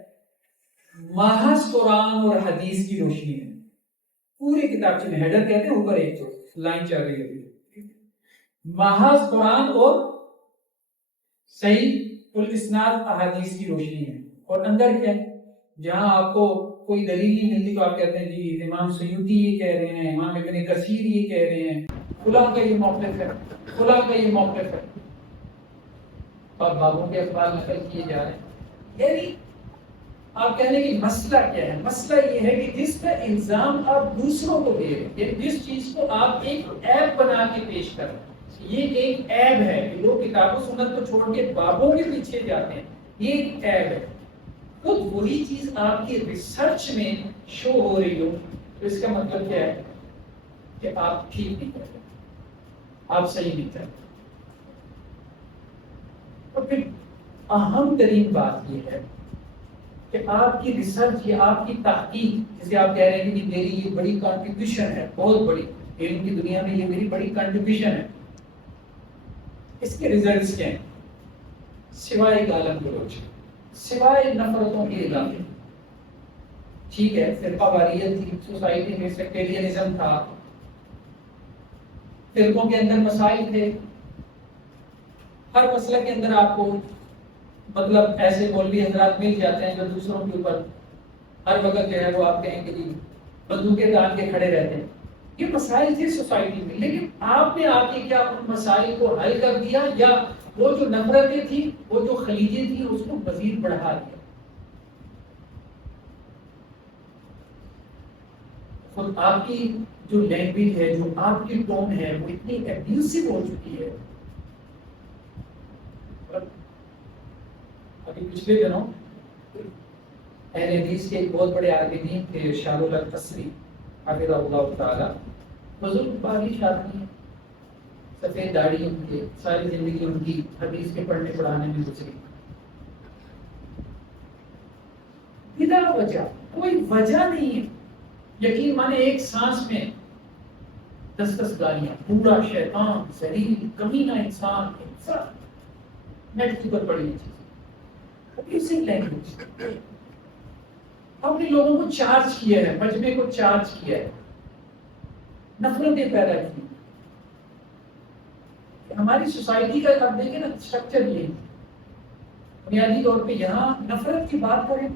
محض قرآن اور حدیث کی روشنی میں. پورے کتابچے میں ہیڈر کہتے ہیں، اوپر ایک جو لائن چل رہی ہے، محض قرآن اور صحیح الاسناد احادیث کی روشنی میں. اور اندر کیا ہے؟ جہاں آپ کو کوئی دلیل نہیں ملتی تو آپ کہتے ہیں جی امام سیوطی یہ کہہ رہے ہیں، امام ابن کثیر یہ کہہ رہے ہیں، فلاں کا یہ موقف ہے، فلاں کا یہ موقف ہے. اور بابوں کے اقوال نقل کیے جا رہے ہیں. یعنی آپ کہنے کی مسئلہ کیا ہے؟ مسئلہ یہ ہے کہ جس کا الزام آپ دوسروں کو دے رہے ہیں، یعنی جس چیز کو آپ ایک عیب بنا کے پیش کر رہے ہیں، یہ ایک عیب ہے کہ لوگ کتاب و سنت کو چھوڑ کے بابوں کے پیچھے جاتے ہیں، یہ ایک عیب ہے. خود وہی چیز آپ کی ریسرچ میں شو ہو رہی ہو تو اس کا مطلب کیا ہے کہ آپ ٹھیک نہیں کر رہے، آپ صحیح نہیں کر رہے. اور پھر اہم ترین بات یہ ہے کہ آپ کی ریسرچ یا آپ کی تحقیق، جسے آپ کہہ رہے ہیں کہ میری یہ بڑی کنٹریبیوشن ہے، بہت بڑی علم کی دنیا میں یہ میری بڑی کنٹریبیوشن ہے، اس کے ریزلٹس کیا ہیں؟ سوائے گالم گلوچ، سوائے نفرتوں کے اضافے. ٹھیک ہے، فرقہ واریت تھی، سوسائٹی میں سیکٹیرینزم تھا، فرقوں کے اندر مسائل تھے، ہر مسئلہ کے اندر آپ کو مطلب ایسے مولوی حضرات مل جاتے ہیں جو دوسروں کے اوپر ہر وقت جو ہے وہ آپ کہیں کہ بندوقیں تان کے کھڑے رہتے ہیں. یہ مسائل تھے سوسائٹی میں، لیکن آپ نے آ کے کیا ان مسائل کو حل کر دیا یا وہ جو نفرتیں تھیں، وہ جو خلیجیں تھیں، اس کو مزید بڑھا دیا. اور آپ کی جو لینگویج ہے، جو آپ کی ٹون ہے، وہ اتنی ایبیوسو ہو چکی ہے. ابھی پچھلے دنوں اہل حدیث کے ایک بہت بڑے عالمین تھے شاہ الحق قصری حافظہ اللہ تعالی، بزرگ باغی آدمی ہیں، سفید داڑھی ان کے، ساری زندگی ان کی حدیث کے پڑھنے پڑھانے میں گزری. بلا وجہ کوئی وجہ نہیں ہے، یقین مانے ایک سانس میں 10 گالیاں، پورا شیطان، ذلیل، کمینہ انسان، نیٹ کے اوپر پڑی چیز. لینگویج ہم نے لوگوں کو چارج کیا ہے، مجمع کو چارج کیا ہے، نفرتیں پیدا کی. ہماری سوسائٹی کا آپ دیکھیں نا اسٹرکچر یہ بنیادی طور پہ یہاں نفرت کی بات کریں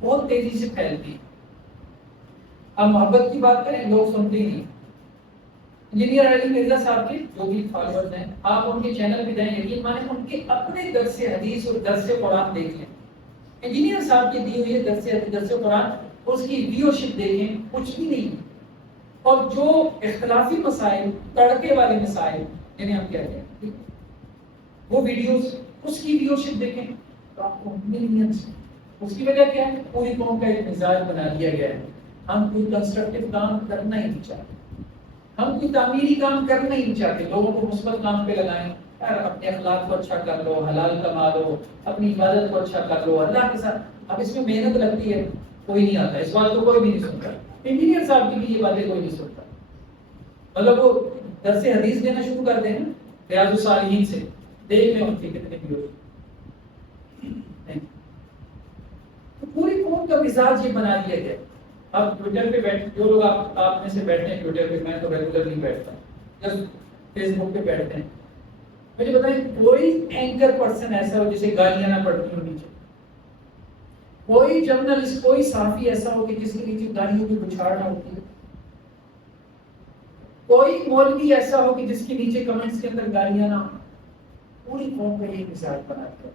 بہت تیزی سے پھیلتی ہے. اب محبت کی بات کریں لوگ سنتے ہی نہیں. انجینئر علی مرزا صاحب کے جو بھی فالوورز ہیں، آپ ان کے چینل پہ جائیں، یقین مانیں ان کے اپنے درس حدیث اور درس قرآن دیکھ لیں. انجینئر صاحب کی دی ہوئی ہے درس قرآن، اس کی ویو شپ دیکھیں، کچھ بھی نہیں. اور جو اختلافی مسائل، تڑکے والے مسائل یعنی ہم کہتے ہیں وہ ویڈیوز، اس کی ویو شپ دیکھیں تو آپ کو ملینز. اس کی وجہ کیا ہے؟ پوری قوم کا ایک مزاج بنا دیا گیا ہے. ہم کوئی کنسٹرکٹیو کام کرنا ہی نہیں چاہتے، ہم کوئی تعمیری کام کرنا ہی نہیں چاہتے. لوگوں کو مثبت کام پہ لگائیں، یار اپنے اخلاق کو اچھا کر لو، حلال کما لو، اپنی عبادت کو اچھا کر لو اللہ کے ساتھ. اب اس میں محنت لگتی ہے، کوئی نہیں آتا، اس بات کو کوئی بھی نہیں سنتا. انجینئر صاحب کی بھی یہ باتیں کوئی نہیں سنتا. مطلب وہ درس حدیث دینا شروع کر دیں ریاض الصالحین سے، دیکھ لیں ان کی کتنے ویڈیوز. پوری قوم کا مزاج یہ بنا دیا گیا. اب ٹویٹر پہ بیٹھ، جو لوگ آپ میں سے بیٹھتے ہیں ٹویٹر پہ، میں تو ریگولرلی بیٹھتا ہوں، جسٹ فیس بک پہ بیٹھتے ہیں، مجھے بتائیں کوئی اینکر پرسن ایسا ہو جسے گالیاں نہ پڑتی ہو نیچے؟ کوئی جرنلسٹ، کوئی صحافی ایسا ہو کہ جس کے نیچے گالیوں کی بچھاڑ نہ ہوتی ہے؟ کوئی مولوی ایسا ہو کہ جس کے نیچے کمنٹس کے اندر گالیاں نہ ہو؟ پوری قوم کا یہ مزاج بنا دیا.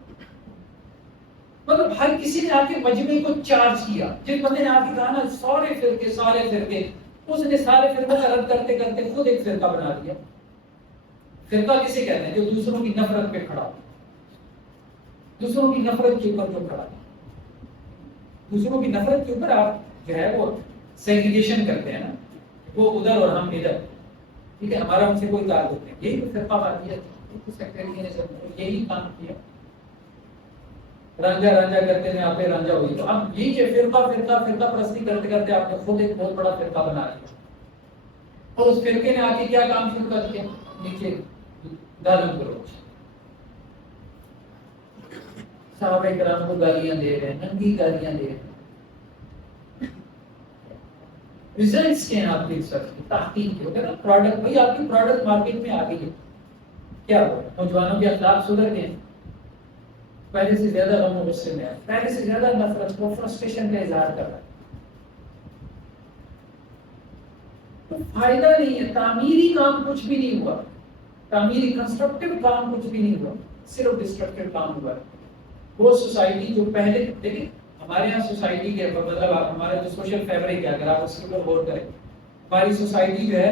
مطلب ہر کسی نے آ کے مجمع کو چارج کیا. جس بندے نے آ کے کہا نا سارے فرقے، اس نے سارے فرقوں کا رد کرتے کرتے خود ایک فرقہ بنا دیا. فرقہ کسے کہتے ہیں؟ جو دوسروں کی نفرت پہ کھڑا ہو. دوسروں کی نفرت کے اوپر جو کھڑا ہے، دوسروں کی نفرت کے اوپر آپ جو ہے وہ سیگریگیشن کرتے ہیں نا، وہ ادھر اور ہم ادھر، ٹھیک ہے، ہمارا ان سے کوئی تعلق نہیں. یہی تو فرقہ واریت، یہی کام کیا. رانجا رانجا کرتے ہیں آپ نے رانجا ہوئی، تو اب یہ کہ فرقہ فرقہ فرقہ پرستی کرتے کرتے آپ نے خود ایک بہت بڑا فرقہ بنا لیا، اور اس فرقے نے آ کے کیا کام شروع کر دیا؟ نیچے گالم گلوچ، صحابہ کرام کو گالیاں دے رہے ہیں، ننگی گالیاں دے رہے ہیں. ریزلٹس کے ہیں آپ دیکھ سکتے ہیں، تحقیق کے ہوتے نا پروڈکٹ، بھائی آپ کی پروڈکٹ مارکیٹ میں آ گئی ہے، کیا ہوا؟ نوجوانوں کے اخلاق سدھر گئے ہیں، پہلے سے زیادہ غم و غصے میں ہے، پہلے سے زیادہ نفرت و فرسٹریشن کا اظہار کر رہا ہے. تو فائدہ نہیں ہے، تعمیری کام کچھ بھی نہیں ہوا، تعمیری کنسٹرکٹیو کام کچھ بھی نہیں ہوا، صرف ڈسٹرکٹیو کام ہوا ہے. وہ سوسائٹی جو پہلے دیکھیں ہمارے یہاں سوسائٹی کے مطلب ہمارا جو سوشل فیبرک ہے، اگر آپ اس کے اوپر غور کریں، ہماری سوسائٹی جو ہے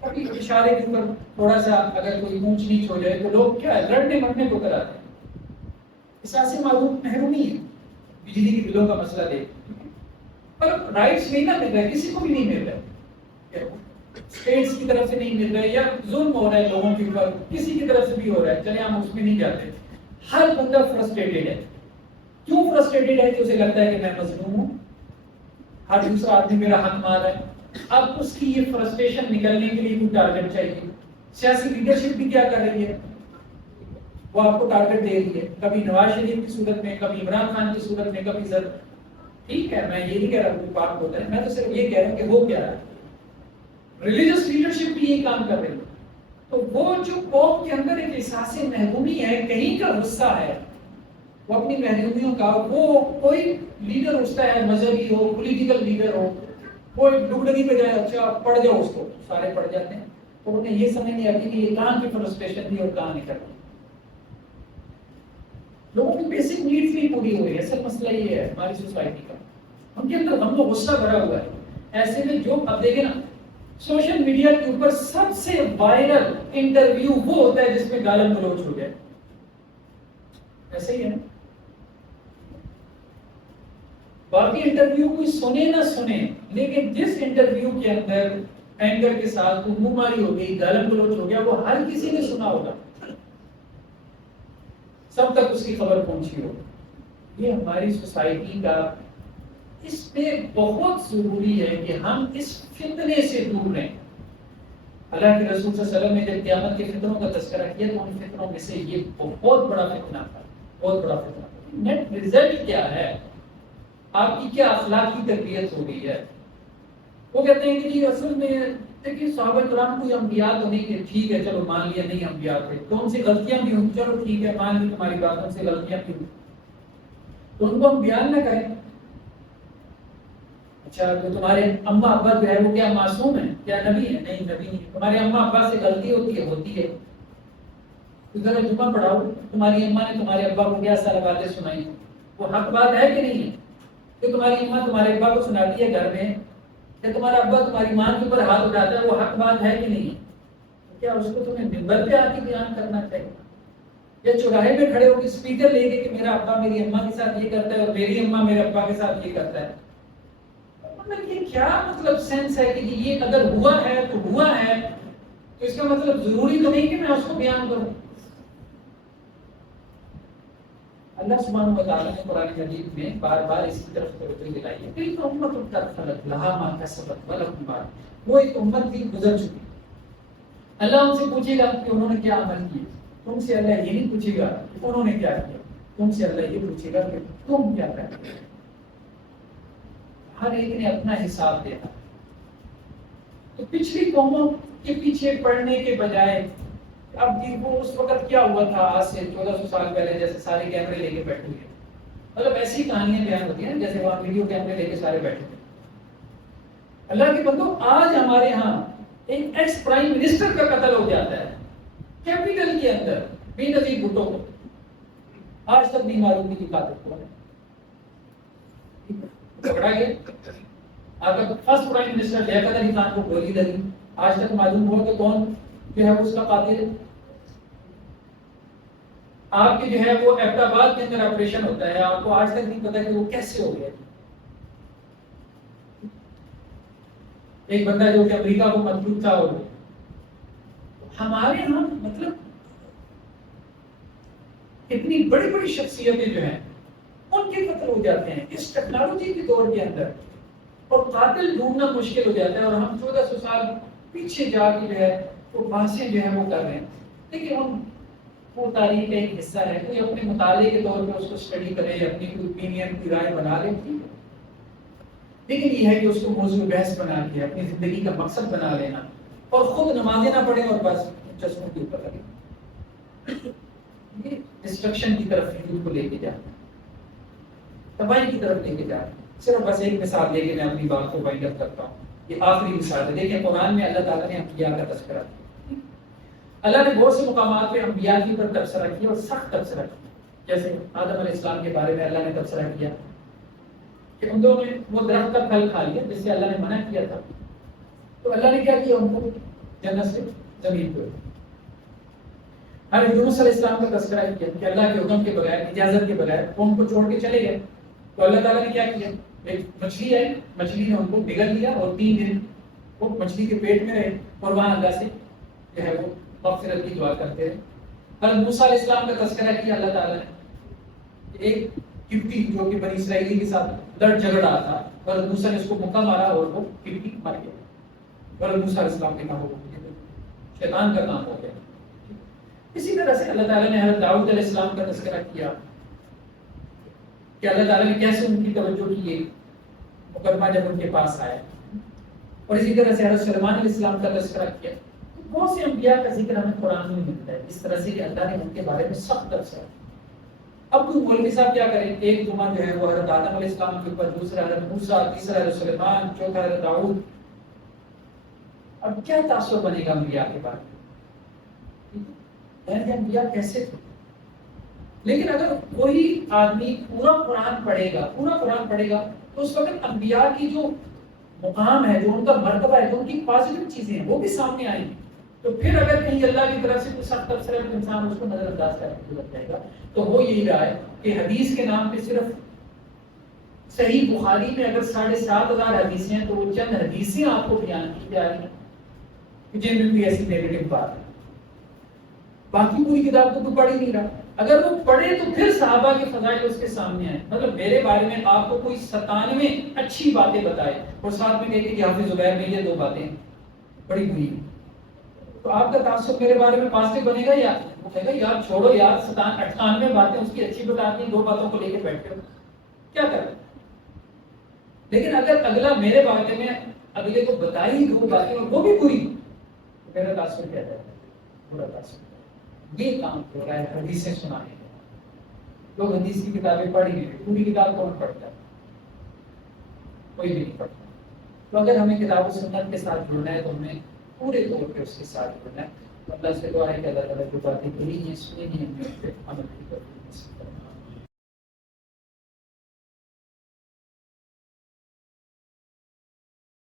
کبھی اشارے کے اوپر تھوڑا سا اگر کوئی اونچ نیچ ہو جائے تو لوگ کیا ہے لڑنے مرنے کو کراتے ہیں. احساس محرومی ہے، بجلی کے بلوں کا مسئلہ دیکھ، پر رائٹس نہیں نہ مل رہا ہے، کسی کو بھی نہیں مل رہا ہے، اسٹیٹس کی طرف سے نہیں مل رہا ہے، یا ظلم ہو رہا ہے لوگوں کے اوپر، کسی کی طرف سے بھی ہو رہا ہے، چلے ہم اس میں نہیں جاتے. ہر بندہ فرسٹریٹڈ ہے. کیوں فرسٹریٹڈ ہے؟ کہ اسے لگتا ہے کہ میں مظلوم ہوں، ہر دوسرا آدمی میرا حق مار رہا ہے. اب اس کی یہ فرسٹریشن نکلنے کے لیے کوئی ٹارگٹ چاہیے. سیاسی لیڈرشپ بھی کیا کر رہی ہے؟ وہ آپ کو ٹارگٹ دے رہی ہے، کبھی نواز شریف کی صورت میں، کبھی عمران خان کی صورت میں، کبھی زر. ٹھیک ہے، میں یہ نہیں کہہ رہا کوئی پاک ہوتا ہے، میں تو صرف یہ کہہ رہا ہوں کہ وہ کیا ہے. ریلیجس لیڈرشپ بھی یہی کام کر رہی ہے. تو وہ جو قوم کے اندر ایک احساس محرومی ہے، کہیں کا غصہ ہے، وہ اپنی محرومیوں کا، وہ کوئی لیڈر اٹھتا ہے، مذہبی ہو، پولیٹیکل لیڈر ہو، وہ ڈگڈگی پہ جائے، اچھا پڑھ جاؤ اس کو، سارے پڑھ جاتے ہیں. تو انہیں یہ سمجھ نہیں آتی کہ یہ کہاں کی فرسٹریشن تھی اور کہاں نہیں کرتی. لوگوں کی بیسک نیڈز نہیں پوری ہو رہی ہے. اصل مسئلہ یہ ہے ہماری سوسائٹی کا، ان کے اندر غم و غصہ بھرا ہوا ہے. ایسے میں جو اب دیکھیں نا سوشل میڈیا کے اوپر سب سے وائرل انٹرویو وہ ہوتا ہے جس میں گالم گلوچ ہو جائے. ایسے ہی ہے نا، باقی انٹرویو کوئی سنے نہ سنے، لیکن جس انٹرویو کے اندر اینکر کے ساتھ منہ ماری ہو گئی، گالم گلوچ ہو گیا، وہ ہر کسی نے سنا ہوگا، سب تک اس کی خبر پہنچی ہو. یہ ہماری سوسائٹی کا، اس پہ بہت ضروری ہے کہ ہم اس فتنے سے دور رہیں. اللہ کے رسول صلی اللہ علیہ وسلم نے جب قیامت کے فتنوں کا تذکرہ کیا تو ان فتنوں میں سے یہ بہت بڑا فتنہ تھا، بہت بڑا فتنہ. نیٹ رزلٹ کیا ہے؟ آپ کی کیا اخلاقی تربیت ہو گئی ہے؟ وہ کہتے ہیں کہ جی اصل میں دیکھیے صحابہ کرام کوئی انبیاء تو نہیں تھے، ٹھیک ہے چلو مان لیا نہیں انبیاء تھے، تو ان سے غلطیاں بھی ہوں، چلو ٹھیک ہے مان لی تمہاری بات، ان سے غلطیاں بھی ہوں، تو ان کو ہم بیان نہ کریں. اچھا تو تمہارے اماں ابا جو ہے وہ کیا معصوم ہیں؟ کیا نبی ہیں؟ نہیں نبی نہیں. تمہارے اماں ابا سے غلطی ہوتی ہے؟ ہوتی ہے. تو ذرا جمعہ پڑھاؤ، تمہاری اماں نے تمہارے ابا کو کیا سارا باتیں سنائی، وہ حق بات ہے کہ نہیں ہے؟ کہ تمہاری اماں تمہارے ابا کو سناتی ہے گھر میں، کہ تمہارا ابا تمہاری ماں کے اوپر ہاتھ اٹھاتا ہے، وہ حق بات ہے کہ نہیں ہے؟ کیا اس کو تمہیں منبر پہ آ کے بیان کرنا چاہیے، یا چوراہے میں کھڑے ہو کے اسپیکر لے کے کہ میرا ابا میری اماں کے ساتھ یہ کرتا ہے اور میری اماں میرے ابا کے ساتھ یہ کرتا ہے؟ مطلب یہ کیا مطلب سینس ہے کہ یہ اگر ہوا ہے تو ہوا ہے، تو اس کا مطلب ضروری تو نہیں کہ میں اس کو بیان کروں. اللہ سبحانہ و تعالیٰ نے قرآن مجید میں بار بار اس کی طرف توجہ دلائی ہے کہ ایک امت قد لہا ما کسبت ولکم ما، وہ ایک امت تھی گزر چکی. اللہ ان سے پوچھے گا کہ انہوں نے کیا عمل کیا، تم سے اللہ یہ نہیں پوچھے گا کہ انہوں نے کیا کیا، تم سے اللہ یہ پوچھے گا کہ تم کیا کرتے. ہر ایک نے اپنا حساب دینا. تو پچھلی قوموں کے پیچھے پڑنے کے بجائے اب وہ اس وقت کیا ہوا تھا، آج سے 1400 سال پہلے جیسے سارے کیمرے لے کے بیٹھے ہوئے، مطلب ایسی کہانیاں بیان ہوتی ہیں جیسے وہاں ویڈیو کیمرے لے کے سارے بیٹھے ہوئے. اللہ کے بندو آج ہمارے ہاں ایک ایکس پرائم منسٹر کا قتل ہو جاتا ہے کیپٹل کے اندر، بے نظیر بھٹو کو، آج تک نہیں معلوم کی قاتل کون ہے. پکڑا گیا، آپ کا first prime minister Liaquat Ali Khan کو گولی لگی، آج تک معلوم ہوا کہ کون جو ہے اس کا قاتل ہے. آپ کے جو ہے وہ احمد آباد کے اندر آپریشن ہوتا ہے، آپ کو آج تک نہیں پتا کہ وہ کیسے ہو گیا. ایک بندہ جو کہ امریکہ کو مطلوب تھا، وہ ہمارے یہاں مطلب اتنی بڑی بڑی شخصیتیں جو ہیں ان کے قتل ہو جاتے ہیں اس ٹیکنالوجی کے دور کے اندر، اور قاتل ڈھونڈنا مشکل ہو جاتا ہے، اور ہم 1400 سال پیچھے جا کے جو ہے وہ بحثیں جو ہے وہ کر رہے ہیں. لیکن ہم وہ تاریخ کا ایک حصہ ہے، کوئی اپنے مطالعے کے طور پہ اس کو اسٹڈی کرے، اپنی کوئی اوپینین کی رائے بنا لے، لیکن یہ ہے کہ اس کو موضوع بحث بنا کے اپنی زندگی کا مقصد بنا لینا اور خود نمازیں نہ پڑھیں اور بس چشموں کے اوپر لگے، یہ ڈسٹرکشن کی طرف یوتھ کو لے کے جاتا ہے، تباہی کی طرف لے کے جاتا ہے. صرف بس ایک مثال لے کے میں اپنی بات کو وائنڈ اپ کرتا ہوں. یہ آخری مثال ہے. دیکھیں قرآن میں اللہ تعالیٰ نے انبیاء کا تذکرہ کیا. اللہ نے بہت سے مقامات پہ انبیاء کی پر تبصرہ کیا اور سخت تبصرہ کیا. جیسے آدم علیہ السلام کے بارے میں اللہ نے تبصرہ کیا کہ ان دونوں نے وہ درخت کا پھل کھا لیا جس سے اللہ نے منع کیا تھا، تو اللہ نے کیا کیا ان کو جنت سے زمین پہ. یونس علیہ السلام کا تذکرہ کیا کہ اللہ کے حکم کے بغیر، اجازت کے بغیر وہ ان کو چھوڑ کے چلے گئے. تو اللہ تعالیٰ نے کیا کیا، ایک مچھلی آئی، مچھلی نے ان کو بگڑ لیا اور 3 دن وہ مچھلی کے پیٹ میں رہے اور وہاں اللہ سے جو ہے وہ مغفرت کی دعا کرتے رہے. حضرت موسیٰ علیہ السلام کا تذکرہ کیا اللہ تعالیٰ نے، ایک کبتی جو کہ بنی اسرائیلی کے ساتھ لڑ جھگڑ رہا تھا، حضرت موسیٰ نے اس کو مکہ مارا اور وہ کبتی مر گیا. حضرت موسیٰ علیہ السلام کے کام ہو گیا، شیطان کا کام ہو گیا. اسی طرح سے اللہ تعالیٰ نے حضرت داؤد علیہ السلام کا تذکرہ کیا کہ اللہ تعالیٰ نے کیسے ان کی توجہ کی ایک مقدمہ جب ان کے پاس آیا. اور اسی طرح سے حضرت سلیمان علیہ السلام کا تذکرہ کیا. بہت سے انبیاء کا ذکر ہمیں قرآن میں ملتا ہے اس طرح سے کہ اللہ نے ان کے بارے میں سخت تبصرہ. اب کوئی مولوی صاحب کیا کریں، ایک جمعہ جو ہے وہ حضرت آدم علیہ السلام کے اوپر، دوسرا حضرت موسیٰ، تیسرا حضرت سلیمان، چوتھا حضرت داؤد. اب کیا تاثر بنے گا انبیاء کے بارے میں، انبیاء کیسے تھے. لیکن اگر کوئی آدمی پورا قرآن پڑھے گا تو اس وقت انبیاء کی جو مقام ہے، جو ان کا مرتبہ ہے، جو ان کی پازیٹیو چیزیں ہیں وہ بھی سامنے آئیں گی. تو پھر اگر کہیں اللہ کی طرف سے کوئی سخت تبصرہ ہے تو انسان اس کو نظر انداز کرنے لگ جائے گا. تو وہ یہی رہا ہے کہ حدیث کے نام پہ صرف صحیح بخاری میں اگر 7,500 حدیثیں ہیں تو وہ چند حدیثیں آپ کو بیان کی جا رہی ہیں جن میں کوئی ایسی نیگیٹو بات ہے. باقی پوری کتاب تو کوئی پڑھ ہی نہیں رہا. اگر وہ پڑھے تو پھر صحابہ کے فضائل اس کے سامنے آئے. مطلب میرے بارے میں آپ کو کوئی 97 اچھی باتیں بتائے اور ساتھ میں کہتے کہ حافظ زبیر میں یہ 2 باتیں بڑی بری ہیں، تو آپ کا تعصب میرے بارے میں پازیٹو بنے گا یا وہ کہے گا یار چھوڑو یار 98 باتیں اس کی اچھی بتاتی ہیں، 2 باتوں کو لے کے بیٹھتے ہو کیا کر رہے. لیکن اگر اگلا میرے بارے میں اگلے کو بتائی 2 باتیں اور وہ بھی بری، تو میرا تعصب کیا جائے گا، برا تعصب. یہ کام ہو رہا ہے حدیثیں سنانے کا. لوگ حدیث کی کتابیں پڑھ ہی نہیں، پوری کتاب کون پڑھتا ہے، کوئی بھی نہیں پڑھتا. تو اگر ہمیں کتاب و سنت کے ساتھ جڑنا ہے تو ہمیں پورے طور پہ اس کے ساتھ جڑنا ہے. اللہ سے دعا ہے کہ اللہ تعالیٰ جو باتیں کہی ہیں سنی ہیں ہمیں اس پہ عمل بھی کریں.